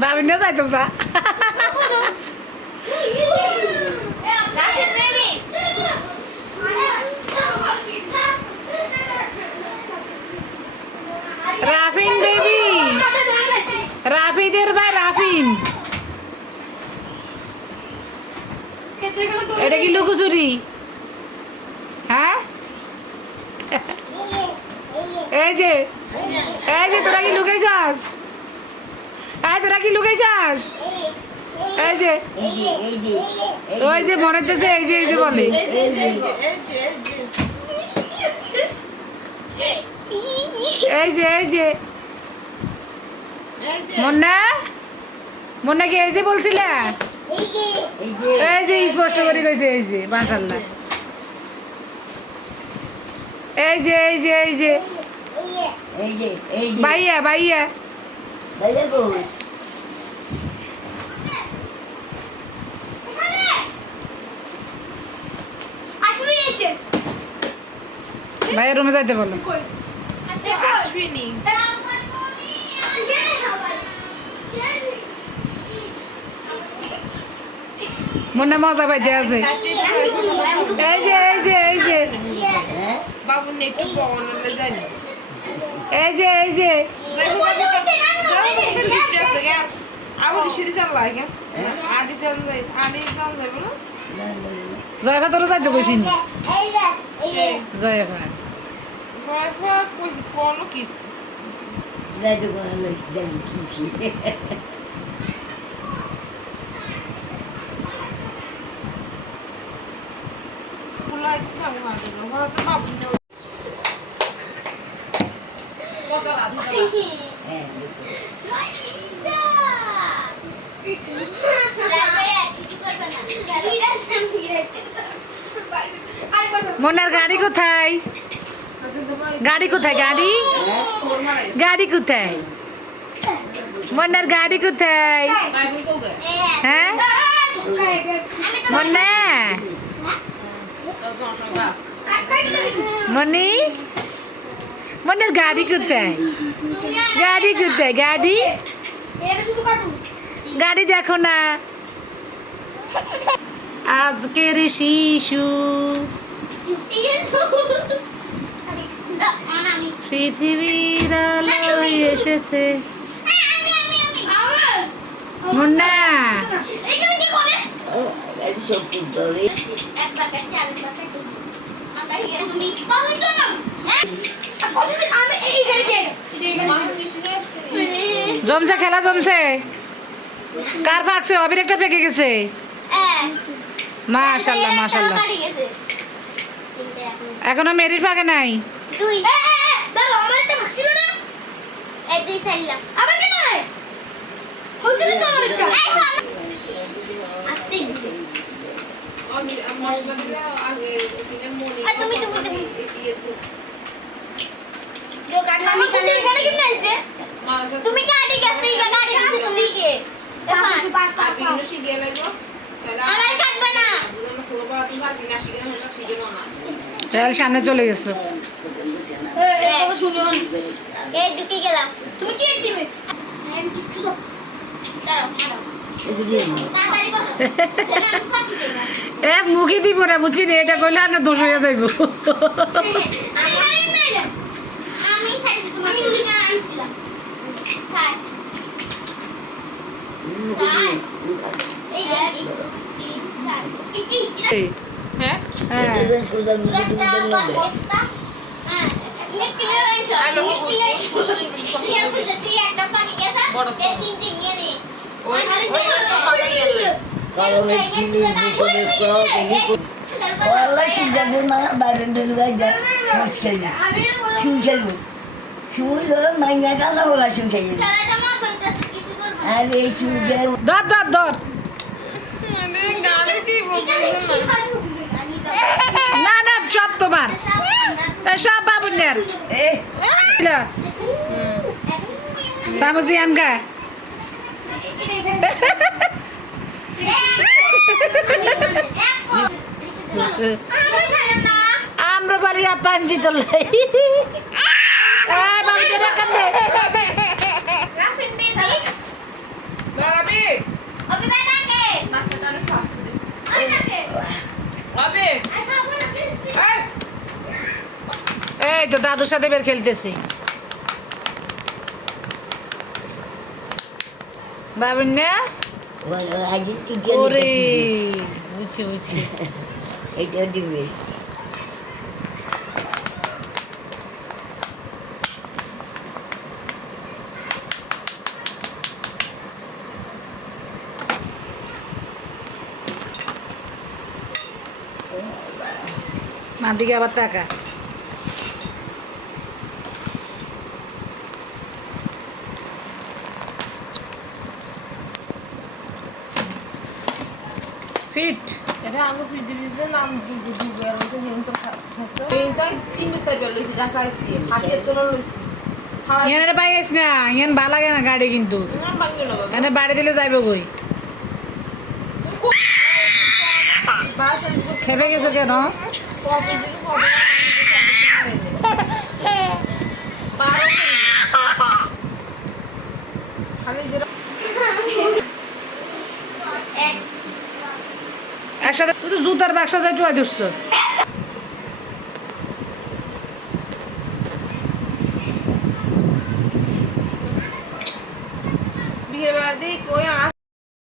Babi nó dạy tụi sao? Rafin baby, Rafi der by Rafin. এটা কি লুকোচুরি? হ্যাঁ এই যে তোরা কি লুকাইছাস? তোরা কি লুকাইছাস? এই যে ওই যে মনে হচ্ছে এই যে বলে এই যে মন্না কি এই যে বলছিলে? এই যে স্পষ্ট করে কইছে এই যে মাশাআল্লাহ। এই যে ভাইয়া গো ভাইয়া রুমে যাইতে বলো। মনে মজা পাইতে আছে। এই যে বাবু নেটু বললে জানি এই যে আবার সিঁড়ি চাল লাগে আদি চাল যাবে না জয়ফা তোর যাইতে কইছি নি? জয়ফা কইছি কোনো কিস মনার গাড়ি কোথায়? গাড়ি কোথায়? মনার গাড়ি কোথায়? হ্যাঁ মন্না মনের গাড়ি কোথায়? গাড়ি দেখো না। আজকের শিশু পৃথিবীর আলোয় এসেছে। মুন্না জমছে খেলা জমছে। কার পাকছে? অবির একটা পেকে গেছে। মাশাআল্লাহ এখনো মেরির পাকে নাই। তুমি গাড়ি গেছে সামনে চলে গেছো। তুমি কি মুখে দিব না বুঝছি রে, এটা কইলে আর দোষ হয়ে যাইব। ধর না সব তোমার, সব বাবুনের চামচ দিয়ে আমগা। আম্রপালি রাত আনছি তোর লাই বাড়িতে রাখান দে রাফিন বেবি বারাবি অবি বেটাকে মাছটা আমি খাওয়াতে দেব আরে নাকে আবে আই খাবো না এই এই তো দাদুর সাথে বের খেলতেছি বাবুন না ওরে বুঝছি বুঝছি এটা দিবে মার দিকে আবার তাকা ফিট এটা আগে ফ্রিজে ফ্রিজে নাম দুগু আর ওই যে তো খাসো এই তাই 3 বের লইছি ঢাকা আইছি হাতে তোলা লইছি ইয়ানের পাইস না ইয়ান ভালো লাগে না গাড়ি কিন্তু নাম ভাঙলো না বাবা এনে বাড়ি দিলে যাইব কই বাস আমি খেপে গেছে কেন কত দিন হবে খালি যে এক একসাথে তুই তো জুতার বাক্সা যাই টুয়াই দিস বিয়ে বেলা দিয়ে কই